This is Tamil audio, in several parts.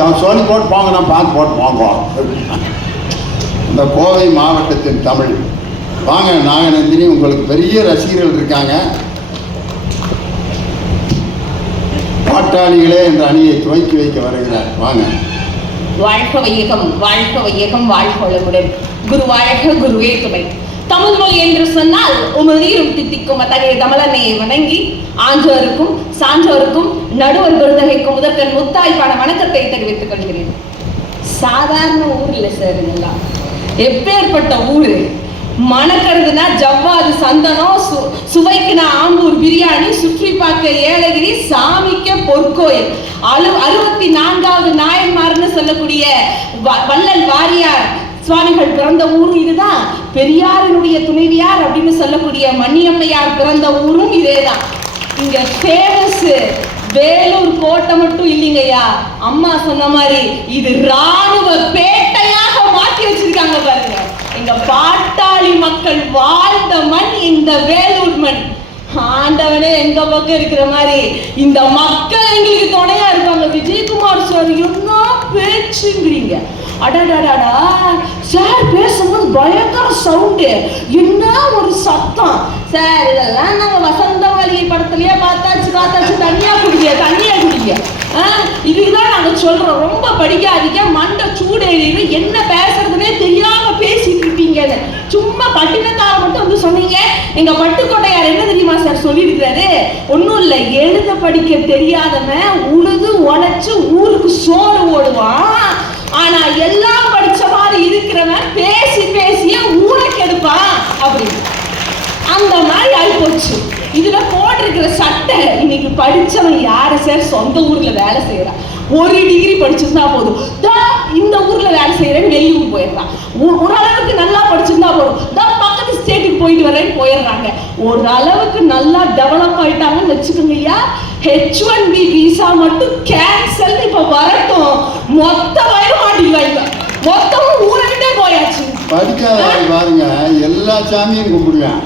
கொஞ்சம் சொல்லி போட்டு போங்க நான் பார்த்து போட்டு போங்க. இந்த கோவை மாவட்டத்தின் தமிழ். வாங்க நாகநந்தினி உங்களுக்கு பெரிய ரசிகர்கள் இருக்காங்க. பாட்டாளிகளே என்ற அணியை துவக்கி வைக்க வருகிறார். வாங்க. வாழ்க வையகம் வாழ்க வையகம் வாழ்க வளமுடன். குரு வாழ்க குருவே துணை. தமிழ் மொழி என்று சொன்னால் உமதீரும் தித்திக்கும் அத்தகைய தமிழனையை வணங்கி ஆன்றோருக்கும் சான்றோருக்கும் நடுவர் விருதகைக்கும் முதற்கண் முத்தாய்ப்பான வணக்கத்தை தெரிவித்துக் கொள்கிறேன். சாதாரண ஊர்ல இல்ல சார் இதெல்லாம் எப்பேற்பட்ட ஊரு? மணக்கிறதுனா ஜவ்வாது சந்தனம் சு சுவைக்குனா ஆம்பூர் பிரியாணி சுற்றி பார்க்க ஏலகிரி சாமிக்க பொற்கோயில். அழு அறுபத்தி நான்காவது நாயன்மார்னு சொல்லக்கூடிய வ- வள்ளல் வாரியார் சுவாமிகள் பிறந்த ஊரும் இதுதான். பெரியாரினுடைய துணைவியார் அப்படின்னு சொல்லக்கூடிய மணியம்மையார் பிறந்த ஊரும் இதேதான். இங்க ஃபேமஸ் வேலூர் கோட்டை மட்டும் இல்லைங்கய்யா. அம்மா சொன்ன மாதிரி இது ராணுவ பேட்டையாக மாற்றி வச்சிருக்காங்க பாருங்க. எங்க பாட்டாளி மக்கள் வாழ்ந்த மண் இந்த வேலூர் மண். ஆண்டவனே எங்க பக்கம் இருக்கிற மாதிரி இந்த மக்கள் எங்களுக்கு துணையா இருப்பாங்க. விஜயகுமார் சார் என்ன பேச்சுங்கிறீங்க? அடடடடா. சார் பேசும்போது பயங்கர சவுண்டு என்ன ஒரு சத்தம்? சார் இதெல்லாம் நாங்கள் வசந்த மாளிகை படத்துலயே பார்த்தாச்சு பார்த்தாச்சு. தனியா குடிங்க தனியா குடிங்க. ஆ, இதுக்குதான் நாங்க சொல்றோம். ரொம்ப படிக்காதீங்க. மண்டை சூடேறி என்ன பேசுறதுனே தெரியாம பேசிட்டு இருப்பீங்கன்னு சும்மா பட்டினத்தார மட்டும் வந்து சொன்னீங்க. எங்க பட்டுக்கோட்டையார் என்ன தெரியுமா சார் சொல்லியிருக்கிறாரு? ஒன்றும் இல்லை. எழுத படிக்க தெரியாதவன் உழுது உழைச்சு ஊருக்கு சோறு ஓடுவான் ஆனா எல்லாம் படிச்ச மாதிரி இருக்கிறவன் பேசி பேசியே ஊரை கெடுப்பான் அப்படின்னு. அந்த மாதிரி ஆயிப்போச்சு. இதுல போட்டிருக்கிற சட்டை இன்னைக்கு படிச்சவன் யாரு சார்? சொந்த ஊர்ல வேலை செய்யறான் ஒரு டிகிரி படிச்சிருந்தா போதும். இந்த ஊர்ல வேலை செய்யறேன் வெளியூர் போயிடுறான் ஒரு- ஓரளவுக்கு நல்லா படிச்சிருந்தா போதும். தான் பக்கத்து ஸ்டேட்டுக்கு போயிட்டு வரேன்னு போயிடுறாங்க. ஒரு அளவுக்கு நல்லா டெவலப் ஆயிட்டாங்கன்னு வச்சுக்கோங்க ஐயா ஹெச் ஒன் பி விசா மட்டும் கேன்சல் இப்ப வரட்டும். மொத்த மொத்தமும் ஊரகிட்டே போயாச்சு. படிக்காத ஆள் பாருங்க எல்லா சாமியும் கும்பிடுவேன்.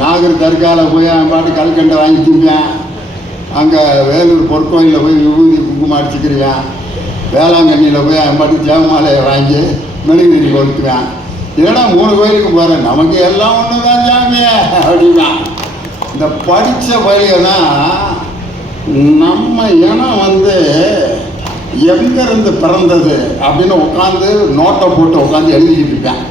நாகர் தர்காவில் போய் அவன் பாட்டு கல்கண்டை வாங்கி திம்பேன் அங்கே வேலூர் பொற்கோயிலில் போய் விபூதி குங்குமம் அடிச்சுக்கிருவேன். வேளாங்கண்ணியில் போய் அவன் பாட்டு ஜெயமாலையை வாங்கி மெழுகுதிரி கொளுத்துவேன். என்னடா மூணு கோயிலுக்கு போகிறேன் நமக்கு எல்லாம் ஒன்று தான் சாமியே அப்படின்னா. இந்த படித்த வழியெல்லாம் தான் நம்ம இனம் வந்து எங்கேருந்து பிறந்தது அப்படின்னு உட்காந்து நோட்டை போட்டு உட்காந்து எழுதிக்கிட்டு இருக்கேன்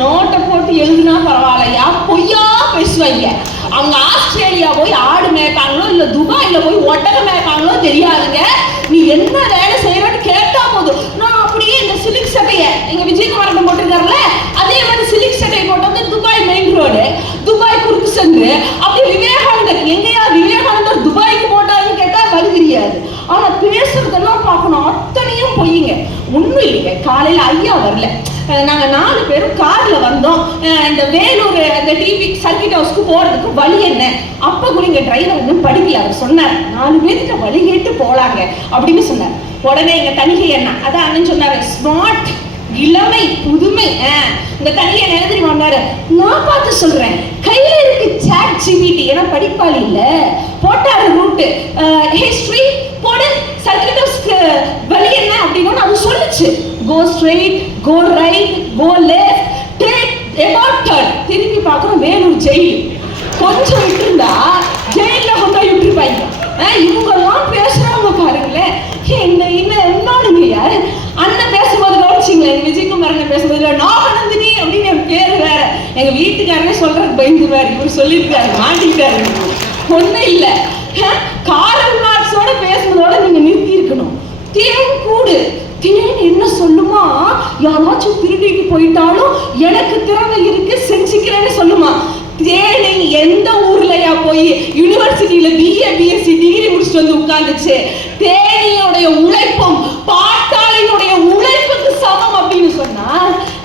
நோட்டை போட்டு எழுதுனா பரவாயில்லையா? பொய்யா பேசுவாங்க. அவங்க ஆஸ்திரேலியா போய் ஆடு மேய்ப்பாங்களோ இல்லை துபாயில் போய் ஒட்டகை மேய்ப்பாங்களோ தெரியாதுங்க. நீ என்ன வேலை செய்யறன்னு கேட்டா போதும். நான் அப்படியே இந்த சிலிக் சட்டையை எங்க விஜயகுமாரன் போட்டிருக்காருல்ல அதே மாதிரி சிலிக் சட்டையை போட்டு வந்து துபாய் மெயின் ரோடு துபாய் குறுக்கு சென்று அப்படி விவேகானந்தர் துபாய்க்கு போட்டாருன்னு கேட்டா வழி தெரியாது ஆனா பேசுறதெல்லாம் பார்க்கணும் அத்தனையும் பொய்யுங்க ஒண்ணும் இல்லைங்க காலையில ஐயா நாங்கள் நாலு பேரும் காரில் வந்தோம். இந்த வேலூர் அந்த டிவி சர்க்கிட் ஹவுஸ்க்கு போகிறதுக்கு வழி என்ன? அப்போ கூட எங்கள் டிரைவர் இன்னும் படிக்கல. அவர் சொன்னார் நாலு பேர்கிட்ட வழி கேட்டு போகலாங்க அப்படின்னு சொன்னார். உடனே எங்கள் தனிகை என்ன அதான் அண்ணன் சொன்னார் ஸ்மார்ட் இளமை புதுமை. இந்த தனியை என்ன தெரியுமா வந்தாரு நான் பார்த்து சொல்றேன். கையில இருக்கு சாட் ஜிபிடி ஏன்னா படிப்பாளி இல்ல. போட்டாரு ரூட் ஹிஸ்டரி போடு. சர்க்கிள் வழி என்ன? அப்படின்னு அது சொல்லுச்சு. Go straight go right go left take about turn திரும்பி பார்க்குறோம் வேலூர் ஜெயில் கொஞ்சம் விட்டுருந்தா ஜெயிலில் கொண்டு போய் விட்டுருப்பாங்க. இவங்கெல்லாம் பேசுகிறவங்க பாருங்களேன். என்ன என்ன இன்னொன்னு யார்? அண்ணன் பேசும்போது கவனிச்சிங்களேன் விஜயகுமார் அண்ணன் பேசும்போது நாகநந்தினி அப்படின்னு என் பேர் வேற. எங்க வீட்டுக்காரனே சொல்றது பயந்துருவாரு இவர் சொல்லியிருக்காரு மாட்டிக்கிட்டாரு ஒன்றும் இல்லை. காரல் மார்க்ஸோட பேசுனதோட நீங்க நிறுத்தி இருக்கணும் தேன் கூடு. தேன் என்ன சொல்லுமா? யாராச்சும் திருடிட்டு போயிட்டாலும் எனக்கு திறமை இருக்கு செஞ்சுக்கிறேன்னு சொல்லுமா. தேனி எந்த ஊர்லயா போய் யூனிவர்சிட்டியில பிஏ பிஎஸ்சி டிகிரி முடிச்சுட்டு வந்து உட்கார்ந்துச்சு தேனியோடைய உழைப்பும் பாட்டாளினுடைய உழைப்புக்கு சமம் அப்படின்னு சொன்னா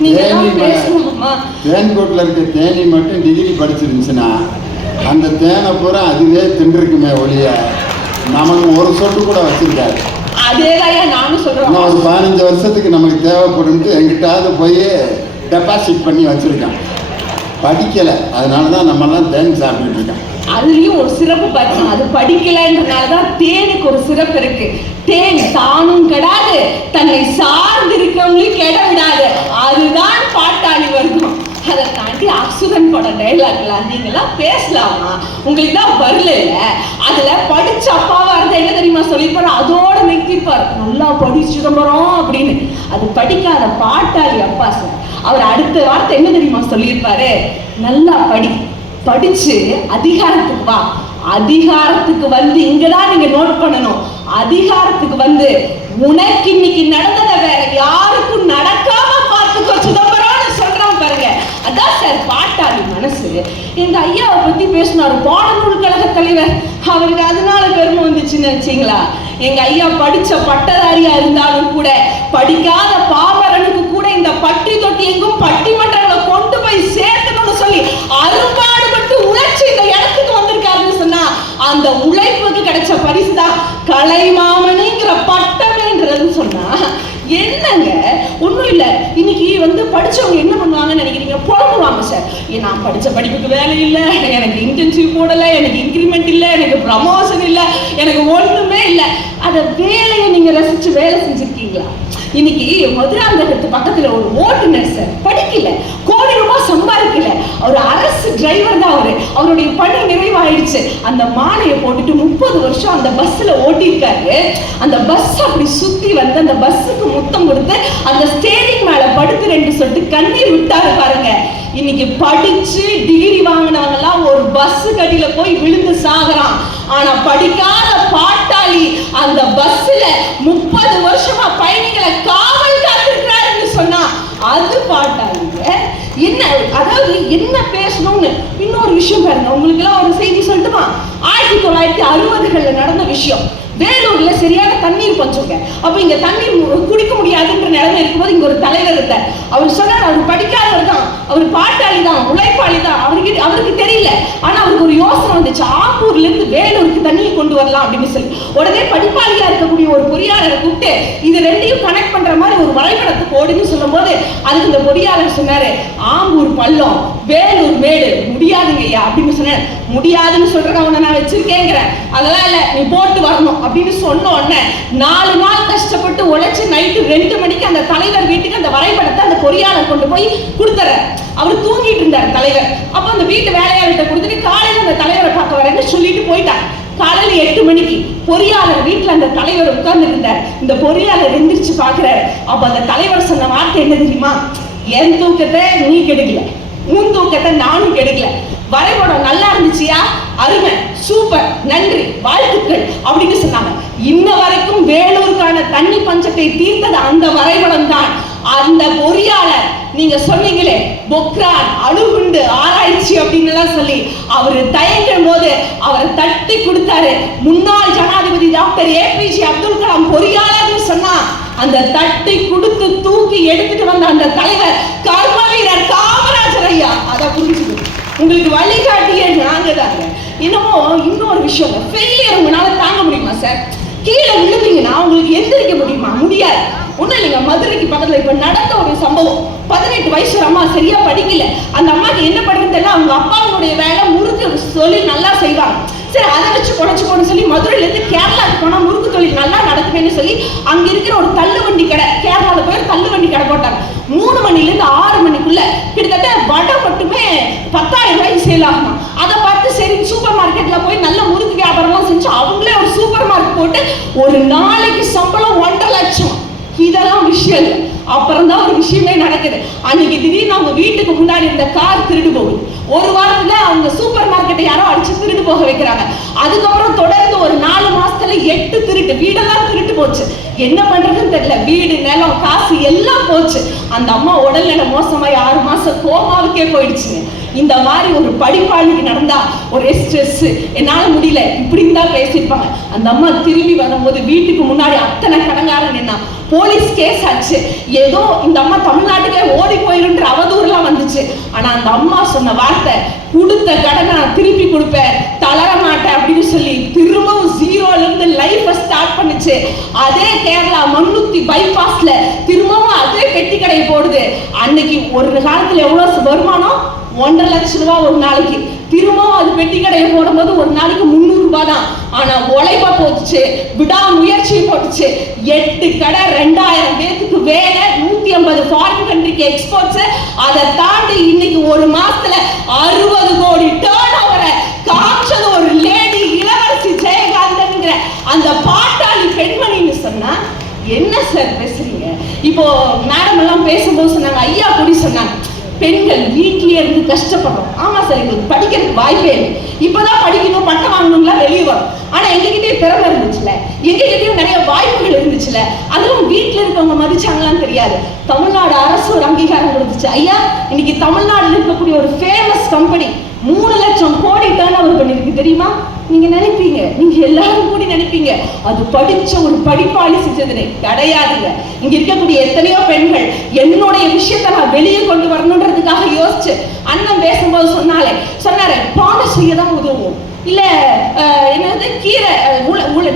நீங்க எல்லாம் தேனி ம- பேசலாமா தேன்கோட்டில் இருக்க தேனி மட்டும் டிகிரி படிச்சிருந்துச்சுன்னா அந்த தேனை பூரா அதுவே தின்றுருக்குமே ஒழிய நமக்கு ஒரு சொட்டு கூட வச்சிருக்காரு அதேதான் நானும் சொல்றேன். நான் ஒரு பதினஞ்சு வருஷத்துக்கு நமக்கு தேவைப்படும்ட்டு எங்கிட்டாவது போய் டெபாசிட் பண்ணி வச்சுருக்கேன். படிக்கலை. அதனால தான் நம்மலாம் தேன் சாப்பிட்டுட்டு இருக்கேன். அதுலேயும் ஒரு சிறப்பு பட்சம் அது படிக்கலைன்றனால தான் தேனுக்கு ஒரு சிறப்பு இருக்கு. தேன் தானும் கெடாது தன்னை சார்ந்து இருக்கவங்களும் கெட விடாது. அதுதான் பாட்டாளி வருது டைலாக்லாம் நீங்களாம் பேசலாமா? உங்களுக்கு தான் வரல அதுல படிச்ச அப்பாவா இருந்தா என்ன தெரியுமா சொல்லியிருப்பாரு? அதோட நிறுத்திருப்பாரு நல்லா படிச்சு சிதம்பரம் அப்படின்னு. அது படிக்காத பாட்டாளி அப்பா சார். அவர் அடுத்த வார்த்தை என்ன தெரியுமா சொல்லியிருப்பாரு? நல்லா படி படிச்சு அதிகாரத்துக்கு வா. அதிகாரத்துக்கு வந்து இங்கதான் நீங்க நோட் பண்ணணும். அதிகாரத்துக்கு வந்து உனக்கு இன்னைக்கு நடந்ததை வேற யாருக்கும் நடக்காம பார்த்துக்கோ சிதம்பரம்னு சொல்றான் பாருங்க அதான் சார் பாட்டாளி மனசு. இந்த ஐயாவை பத்தி பேசினாரு பாடநூல் கழக தலைவர். அவருக்கு அதனால பெருமை வந்துச்சுன்னு வச்சுங்களா எங்க ஐயா படிச்ச பட்டதாரியா இருந்தாலும் கூட படிக்காத பாமரனுக்கு கூட இந்த பட்டி தொட்டி எங்கும் பட்டிமன்றங்களை கொண்டு போய் சேர்க்கணும்னு சொல்லி அரும்பாடுபட்டு உழைச்சி இந்த இடத்துக்கு வந்திருக்காருன்னு சொன்னா அந்த உழைப்புக்கு கிடைச்ச பரிசு தான் கலைமாமணிங்கிற பட்டமேன்றதுன்னு சொன்னா என்னங்க? ஒண்ணும் இல்ல. இன்னைக்கு வந்து படிச்சவங்க என்ன பண்ணுவாங்கன்னு நினைக்கிறீங்க புலம்புவாங்க சார் ஏன் நான் படித்த படிப்புக்கு வேலை இல்லை எனக்கு இன்டென்சிவ் போடலை எனக்கு இன்க்ரிமெண்ட் இல்லை எனக்கு ப்ரமோஷன் இல்லை எனக்கு ஒன்றுமே இல்லை. அதை வேலையை நீங்கள் ரசித்து வேலை செஞ்சுருக்கீங்களா? இன்னைக்கு மதுராந்தகத்து பக்கத்தில் ஒரு ஓட்டுநர் சார் படிக்கல கோடி ரூபாய் சம்பாதிக்கல. அவர் அரசு டிரைவர் தான் அவரு. அவருடைய பணி நிறைவாயிடுச்சு. அந்த மாலையை போட்டுட்டு முப்பது வருஷம் அந்த பஸ்ஸில் ஓட்டியிருக்காரு. அந்த பஸ் அப்படி சுற்றி வந்து அந்த பஸ்ஸுக்கு முத்தம் கொடுத்து அந்த ஸ்டேரிங் மேலே படுத்து ரெண்டு சொட்டு கண்ணீர் விட்டாரு பாருங்க. இன்னைக்கு படிச்சு டிகிரி வாங்கினவங்க ஒரு பஸ் கடியில போய் விழுந்து சாகுறான். ஆனா படிக்காத பாட்டாளி அந்த பஸ்ல முப்பது வருஷமா பயணிகளை காவல் காத்திருக்கிறாருன்னு சொன்னா அது பாட்டாளிங்க. என்ன அதாவது என்ன பேசணும்னு இன்னொரு விஷயம் பாருங்க. உங்களுக்கு எல்லாம் ஒரு செய்தி சொல்லட்டுமா? ஆயிரத்தி தொள்ளாயிரத்தி அறுபதுகள்ல நடந்த விஷயம். உள்ள சரியான தண்ணீர் பஞ்சங்க அப்ப இங்க தண்ணீர் குடிக்க முடியாதுன்ற நிலைமை இருக்கும்போது இங்க ஒரு தலைவர் இருந்தார். அவர் சொன்னார் அவர் படிக்காதவர் தான். அவர் பாட்டாளி தான் உழைப்பாளி தான். அவருக்கு அவருக்கு தெரியல. ஆனா அவருக்கு ஒரு யோசனை வந்துச்சு. ஆம்பூர்ல இருந்து வேலூருக்கு தண்ணியை கொண்டு வரலாம் அப்படின்னு சொல்லி. உடனே படிப்பாளியா இருக்கக்கூடிய ஒரு பொறியாளரை கூப்பிட்டு இது ரெண்டையும் கனெக்ட் பண்ற மாதிரி ஒரு வரைபடத்தை போடுன்னு சொல்லும்போது அதுக்கு இந்த பொறியாளர் சொன்னாரு ஆம்பூர் பள்ளம் வேலூர் மேடு முடியாதுங்க ஐயா அப்படின்னு சொன்னாரு. முடியாதுன்னு சொல்றேன் அவனை நான் வச்சிருக்கேங்கிறேன். அதெல்லாம் இல்ல நீ போட்டு வரணும் அப்படின்னு சொன்ன உடனே நாலு நாள் கஷ்டப்பட்டு உழைச்சு நைட்டு ரெண்டு மணிக்கு அந்த தலைவர் வீட்டுக்கு அந்த வரைபடத்தை அந்த பொறியாளர் கொண்டு போய் கொடுத்துற அவர் தூங்கிட்டு இருந்தார் தலைவர். அப்ப அந்த வீட்டு வேலையாளர்கிட்ட கொடுத்துட்டு காலையில அந்த தலைவரை பார்க்க வரேன்னு சொல்லிட்டு போயிட்டார். காலையில எட்டு மணிக்கு பொறியாளர் வீட்டுல அந்த தலைவர் உட்கார்ந்து இருந்தார். இந்த பொறியாளர் எந்திரிச்சு பாக்குறாரு அப்ப அந்த தலைவர் சொன்ன வார்த்தை என்ன தெரியுமா? என் தூக்கத்தை நீ கெடுக்கல. உன் தூக்கத்தை நானும் கெடுக்கல. வரைபடம் நல்லா இருந்துச்சியா? அருமை. சூப்பர். நன்றி. வாழ்த்துக்கள். அப்படின்னு சொன்னாங்க. இன்ன வரைக்கும் வேலூருக்கான தண்ணி பஞ்சத்தை தீர்த்தது அந்த வரைபடம் தான் அந்த பொறியாளர் நீங்க சொன்னீங்களே பொக்ரான் அணுகுண்டு ஆராய்ச்சி அப்படின்னு எல்லாம் சொல்லி அவர் தயங்கும் போது அவர் தட்டி கொடுத்தாரு. முன்னாள் ஜனாதிபதி doctor A P J Abdul Kalam பொறியாளர்னு சொன்னா அந்த தட்டி கொடுத்து தூக்கி எடுத்துட்டு வந்த அந்த தலைவர் கர்ம வீரர் காமராஜர் ஐயா. அதை புரிஞ்சுது உங்களுக்கு வழிகாட்டியே நாங்க தாங்க இன்னமும் இன்னொரு விஷயம் ஃபெயிலியர் உங்களால தாங்க முடியுமா சார் கீழே விழுந்தீங்கன்னா உங்களுக்கு எந்திரிக்க முடியுமா? முடியாது. ஒண்ணும் இல்லைங்க மதுரைக்கு பக்கத்துல இப்ப நடந்த ஒரு சம்பவம். பதினெட்டு வயசு அம்மா சரியா படிக்கல. அந்த அம்மாக்கு என்ன படிக்கிறது தெரியல. அவங்க அப்பாவுடைய வேலை முறுக்கு சொல்லி நல்லா செய்வாங்க. சரி அதை வச்சு குறைச்சுக்கோன்னு சொல்லி மதுரையில இருந்து கேரளாவுக்கு போனா முறுக்கு தொழில் நல்லா நடக்குமேனு சொல்லி அங்க இருக்கிற ஒரு தள்ளுவண்டி கடை கேரளாவில் போய் தள்ளுவண்டி கடை போட்டாங்க. மூணு மணில இருந்து ஆறு மணிக்குள்ள கிட்டத்தட்ட வடை மட்டுமே பத்தாயிரம் ரூபாய்க்கு சேல் ஆகுமா? அதை பார்த்து சரி சூப்பர் மார்க்கெட்ல போய் நல்ல முறுக்கு வியாபாரம்லாம் செஞ்சு அவங்களே ஒரு நாளைக்கு சம்பளம் ஒன்றரை லட்சம். இதெல்லாம் விஷயம் இல்லை. அப்புறம் தான் ஒரு விஷயமே நடக்குது. அன்னைக்கு திடீர்னு அவங்க வீட்டுக்கு முன்னாடி இருந்த கார் திருடு போகுது. ஒரு வாரத்துல அவங்க சூப்பர் மார்க்கெட்டை யாரோ அடிச்சு திருடு போக வைக்கிறாங்க. அதுக்கப்புறம் தொடர்ந்து ஒரு நாலு மாசத்துல எட்டு திருட்டு வீடெல்லாம் திருட்டு போச்சு. என்ன பண்றதுன்னு தெரியல. வீடு நிலம் காசு எல்லாம் போச்சு. அந்த அம்மா உடல்நிலை மோசமாயி ஆறு மாசம் கோமாவுக்கே போயிடுச்சுங்க. இந்த மாதிரி ஒரு படிப்பாளிக்கு நடந்தா ஒரே ஸ்ட்ரெஸ் என்னால முடியல. இப்படின்னு தான் பேசியிருப்பாங்க. அந்த அம்மா திரும்பி வரும்போது வீட்டுக்கு முன்னாடி அத்தனை கடங்காரன் என்ன? போலீஸ் கேஸ் ஆச்சு. ஏதோ இந்த அம்மா தமிழ்நாட்டுக்கே ஓடி போயிருன்ற அவதூறுலாம் வந்துச்சு. ஆனா அந்த அம்மா சொன்ன வார்த்தை கொடுத்த கடனை நான் திருப்பி கொடுப்பேன். தளர மாட்டேன் அப்படின்னு சொல்லி திரும்பவும் ஜீரோல இருந்து லைஃப ஸ்டார்ட் பண்ணுச்சு. அதே கேரளா மண்ணுத்தி பைபாஸ்ல திரும்பவும் அதே பெட்டி கடை போடுது. அன்னைக்கு ஒரு காலத்துல எவ்வளவு வருமானம்? ஒன்றரை லட்சம் ரூபாய் ஒரு நாளைக்கு. திரும்பவும் அது பெட்டி கடையை போடும்போது ஒரு நாளைக்கு முந்நூறு ரூபாய் தான். ஆனா உழைப்பா போட்டுச்சு விடாமுயற்சி போட்டுச்சு. எட்டு கடை ரெண்டாயிரம் பேத்துக்கு வேலை நூத்தி ஐம்பது ஃபாரின் கண்ட்ரிக்கு இன்னைக்கு எக்ஸ்போர்ட்ஸ் அதை தாண்டி இன்னைக்கு ஒரு மாசத்துல அறுபது கோடி டேர்ன் ஓவரை காய்ச்சது ஒரு லேடி இளவரசி ஜெயகாந்தன்ங்கிற அந்த பாட்டாளி பெண்மணின்னு சொன்னா என்ன சார் பேசுறீங்க? இப்போ மேடம் எல்லாம் பேசும்போது சொன்னாங்க ஐயா கூடி சொன்னாங்க. பெண்கள் வீட்லயே இருந்து கஷ்டப்படுறோம். ஆமா சார் எங்களுக்கு படிக்கிறதுக்கு வாய்ப்பே இல்லை. இப்பதான் படிக்கணும் பட்டம் வாங்கணும்லாம் வெளியே வரும். ஆனா எங்ககிட்டயும் திறமை இருந்துச்சுல எங்ககிட்டயும் நிறைய வாய்ப்புகள் இருந்துச்சுல அதுவும் வீட்டுல இருக்கவங்க மதிச்சாங்களான்னு தெரியாது. தமிழ்நாடு அரசு ஒரு அங்கீகாரம் கொடுத்துச்சு. ஐயா இன்னைக்கு தமிழ்நாடுல இருக்கக்கூடிய ஒரு ஃபேமஸ் கம்பெனி மூணு லட்சம் கோடி டேர்ன் ஓவர் பண்ணிருக்கு தெரியுமா? நீங்க நினைப்பீங்க. நீங்க எல்லாரும் கூடி நினைப்பீங்க. அது படிச்ச ஒரு படிப்பாளி செஞ்சதுன்னு கிடையாதுங்க. இங்க இருக்கக்கூடிய எத்தனையோ பெண்கள் என்னுடைய விஷயத்தை நான் வெளியே கொண்டு வரணுன்றதுக்காக யோசிச்சு அண்ணன் பேசும்போது சொன்னாலே சொன்னாரு பானை செய்ய தான் உதவும் இல்ல என்னது? கீரை அஹ்,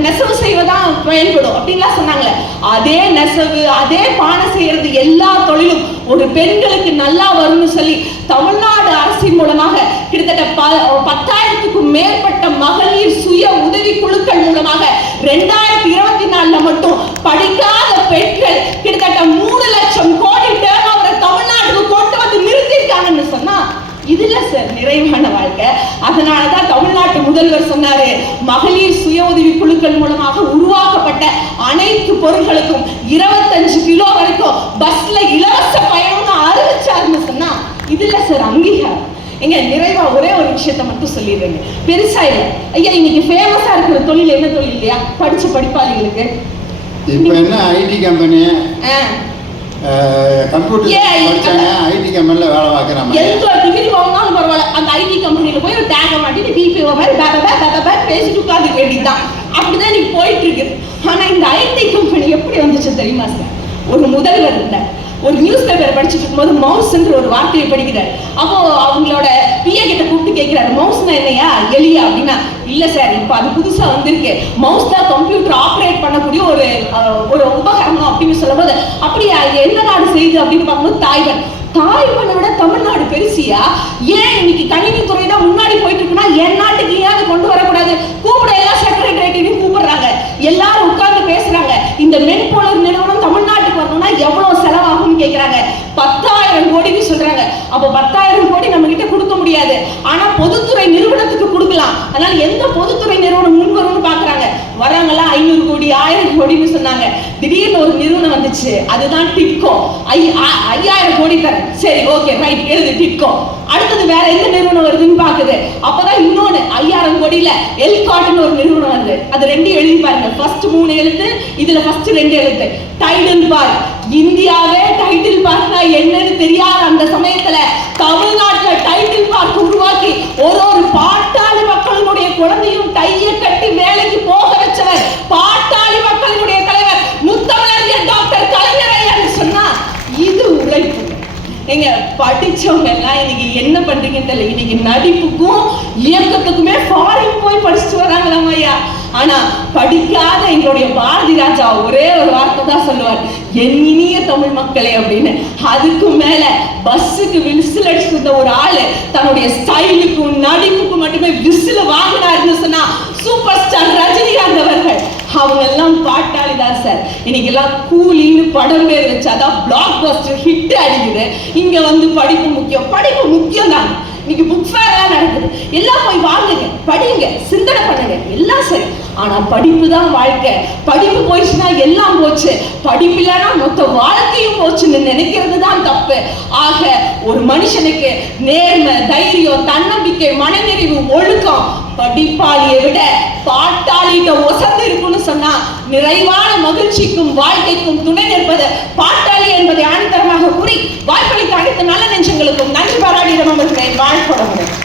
நெசவு செய்வதான் பயன்படும் அப்படின்லாம் சொன்னாங்களே. அதே நெசவு அதே பானை செய்யறது எல்லா தொழிலும் ஒரு பெண்களுக்கு நல்லா வரும்னு சொல்லி தமிழ்நாடு அரசின் மூலமாக கிட்டத்தட்ட ப- பத்தாயிரத்துக்கும் மேற்பட்ட மகளிர் சுய உதவி குழுக்கள் மூலமாக ரெண்டாயிரத்தி இருபத்தி நாலுல மட்டும் படிக்காத பெண்கள் கிட்டத்தட்ட மூணு லட்சம் கோடி டேர்ன் ஓவரை தமிழ்நாட்டுக்கு கொண்டு வந்து நிறுத்திருக்காங்கன்னு சொன்னா இதுல சார் நிறைவான வாழ்க்கை அதனாலதான் தமிழ்நாட்டு முதல்வர் சொன்னாரு மகளிர் சுய உதவி குழுக்கள் மூலமாக உருவாக்கப்பட்ட அனைத்து பொருட்களுக்கும் இருபத்தஞ்சு கிலோ வரைக்கும் பஸ்ல இலவச பயணம்னு அறிவிச்சாருன்னு சொன்னா இதுல சார் அங்கீகாரம். எங்க நிறைவா ஒரே ஒரு விஷயத்த மட்டும் சொல்லிடுறேங்க. பெருசா இல்ல. ஐயா இன்னைக்கு ஃபேமஸா இருக்கிற தொழில் என்ன தொழில் இல்லையா? படிச்ச படிப்பாளிகளுக்கு. இப்போ என்ன ஐடி கம்பெனி கம்ப்யூட்டர் படிச்சாங்க ஐடி கம்பெனியில் வேலை பார்க்குறாங்க. எந்த டிகிரி வாங்கினாலும் பரவாயில்ல. அந்த ஐடி கம்பெனியில போய் ஒரு டேக மாட்டிட்டு பிபிஓ மாதிரி பேப பேப பேப பேசிட்டு உட்காந்து வேண்டியதுதான் அப்படிதான் நீ போயிட்டு இருக்கு ஆனா இந்த ஐடி கம்பெனி எப்படி வந்துச்சு தெரியுமா சார் ஒரு முதல்வர் இருந்தார் ஒரு நியூஸ் பேப்பர் படிச்சுட்டு இருக்கும்போது மவுஸ்ன்ற ஒரு வார்த்தையை படிக்கிறார். அப்போ அவங்களோட பிஏ கிட்ட கூப்பிட்டு கேட்கிறாரு மவுஸ்னா என்னையா? எலியா? அப்படின்னா இல்ல சார் இப்போ அது புதுசா வந்திருக்கு. மவுஸ் தான் கம்ப்யூட்டர் ஆப்ரேட் பண்ணக்கூடிய ஒரு ஒரு உபகரணம் அப்படின்னு சொல்லும்போது அப்படியா? இது எந்த நாடு செய்யுது? அப்படின்னு பார்க்கும்போது தாய்வன். தாய்மண்ணை விட தமிழ்நாடு பெருசியா? ஏன் இன்னைக்கு கணினி துறை தான் முன்னாடி போயிட்டு இருக்குன்னா என் நாட்டுக்கு ஏன் அதை கொண்டு வரக்கூடாது? கூப்பிட எல்லா செக்ரட்டரியையும் கூப்பிடுறாங்க. எல்லாரும் உட்கார்ந்து பேசுறாங்க. இந்த மென்பொருள் நிறுவனம் தமிழ்நாட்டுக்கு வரணும்னா எவ்வளவு செலவாகும்னு கேட்கிறாங்க பத்தாயிரம் கோடின்னு சொல்றாங்க. அப்போ பத்தாயிரம் கோடி நம்ம கிட்ட கொடுக்க முடியாது. ஆனா பொதுத்துறை நிறுவனத்துக்கு கொடுக்கலாம். அதனால எந்த பொதுத்துறை நிறுவனம் முன் வரும்னு பாக்குறாங்க. வராங்களா ஐயாயிரம் கோடின்னு சொன்னாங்க. திடீர்னு ஒரு நிறுவனம் வந்துச்சு. அதுதான் டிப்கோ ஆ- ஐயாயிரம் கோடி தரேன். சரி ஓகே ரைட் எழுது டிப்கோ அடுத்தது வேற எந்த நிறுவனம் வருதுன்னு பாக்குது. அப்பதான் இன்னொன்னு ஐயாயிரம் கோடியில எல்காட்னு ஒரு நிறுவனம் வருது. அது ரெண்டு எழுதி பாருங்க. ஃபர்ஸ்ட் மூணு எழுத்து இதுல ஃபர்ஸ்ட் ரெண்டு எழுத்து. டைட்டில் பார்க் இந்தியாவே டைட்டில் பார்க்னா என்னன்னு தெரியாத அந்த சமயத்துல தமிழ்நாட்டுல டைட்டில் பார்க் உருவாக்கி ஒரு ஒரு பாட்டாளி மக்களினுடைய குழந்தையும் டைய கட்டி வேலைக்கு போக வச்சவர் பாட்டாளி மக்களினுடைய தலைவர் முத்தமிழறிஞர் டாக்டர் கலைஞர் ஐயான்னு சொன்னா இது உழைப்பு எங்க படிச்சவங்க எல்லாம் இன்னைக்கு என்ன பண்றீங்கன்னு தெரியல இன்னைக்கு நடிப்புக்கும் இயக்கத்துக்குமே ஃபாரின் போய் படிச்சுட்டு வராங்களாம் ஐயா ஆனா படிக்காத எங்களுடைய பாரதி ராஜா ஒரே ஒரு வார்த்தை தான் சொல்லுவார். என் இனிய தமிழ் மக்களே அப்படின்னு. அதுக்கு மேல பஸ்ஸுக்கு விசில் அடிச்சிருந்த ஒரு ஆளு தன்னுடைய ஸ்டைலுக்கும் நடிப்புக்கும் மட்டுமே விசில் வாங்கினாருன்னு சொன்னா சூப்பர் ஸ்டார் ரஜினிகாந்த் அவர்கள். அவங்க எல்லாம் பாட்டாளி தான் சார் இன்னைக்கு எல்லாம் கூலின்னு படம் பேர் வச்சாதான் பிளாக் பஸ்டர் ஹிட் அடிக்குது. இங்க வந்து படிப்பு முக்கியம். படிப்பு முக்கியம் தான் இன்னைக்கு புக் ஃபேர்லாம் நடக்குது. எல்லாம் போய் வாங்குங்க படிங்க சிந்தனை பண்ணுங்க. எல்லாம் சரி. ஆனா படிப்பு தான் வாழ்க்கை. படிப்பு போயிடுச்சுன்னா எல்லாம் போச்சு. படிப்பு இல்லைன்னா மொத்த வாழ்க்கையும் போச்சுன்னு நினைக்கிறது தான் தப்பு. ஆக ஒரு மனுஷனுக்கு நேர்மை தைரியம் தன்னம்பிக்கை மனநிறைவு ஒழுக்கம் படிப்பாளியை விட பாட்டாளிகிட்ட ஒசந்து இருக்குன்னு சொன்னா நிறைவான மகிழ்ச்சிக்கும் வாழ்க்கைக்கும் துணை நிற்பது பாட்டாளி என்பதை ஆணித்தரமாக கூறி வாய்ப்பளித்த அனைத்து நல்ல நெஞ்சங்களுக்கும் நன்றி பாராட்டிடம் அவர்களை வாழ்க்கை